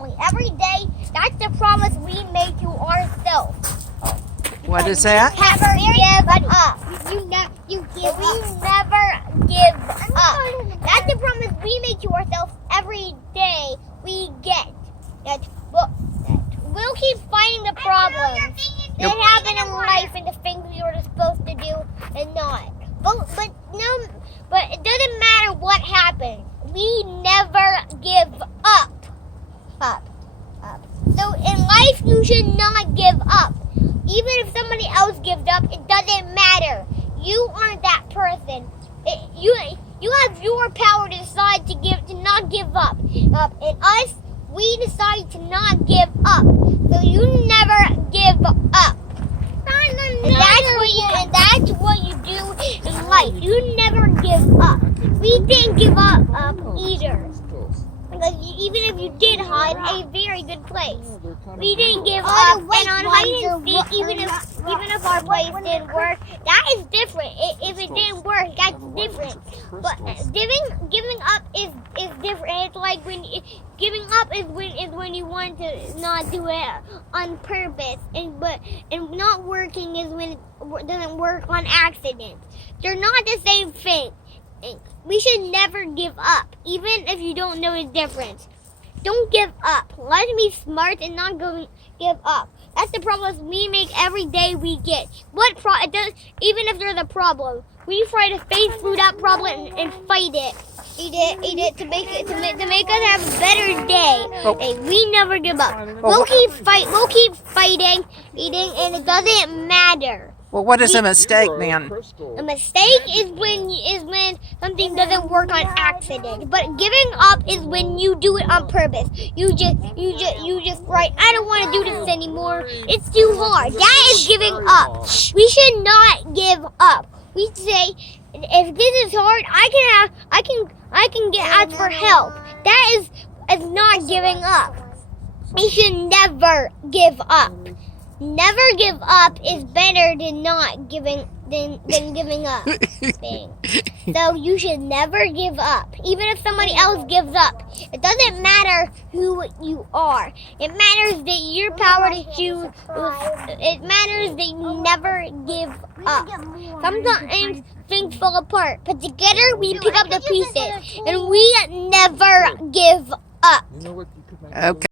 family. Every day, that's the promise we make to ourselves. What is that? Never give up. We never give up. That's the promise we make to ourselves every day we get. We'll keep fighting the problems that happen in life and the things we were supposed to do and not. But it doesn't matter what happens. We never give up. So in life, you should not give up. Even if somebody else gives up, it doesn't matter. You aren't that person. You have your power to decide to not give up. And us, we decide to not give up. So you never give up. And that's what you do in life. You never give up. We didn't give up either. Because even if you did hide a very good place, we didn't give up. And on hide and seek, even if our place didn't work, that is different. If it didn't work, that's different. But giving up is different. It's like giving up is when you want to not do it on purpose, and not working is when it doesn't work on accident. They're not the same thing. We should never give up, even if you don't know the difference. Don't give up. Let's be smart and not give up. That's the promise we make every day we get. Even if there's a problem, we try to face through that problem and fight it. Eat it to make us have a better day. And we never give up. We'll keep fighting, eating, and it doesn't matter. Well, what is a mistake, man? A mistake is when something doesn't work on accident. But giving up is when you do it on purpose. You just write, I don't want to do this anymore. It's too hard. That is giving up. We should not give up. We say, if this is hard, I can ask for help. That is not giving up. We should never give up. Never give up is better than giving up. So you should never give up. Even if somebody else gives up, it doesn't matter who you are. It matters that your power to choose. It matters that you never give up. Sometimes things fall apart, but together we pick up the pieces, and we never give up. Okay.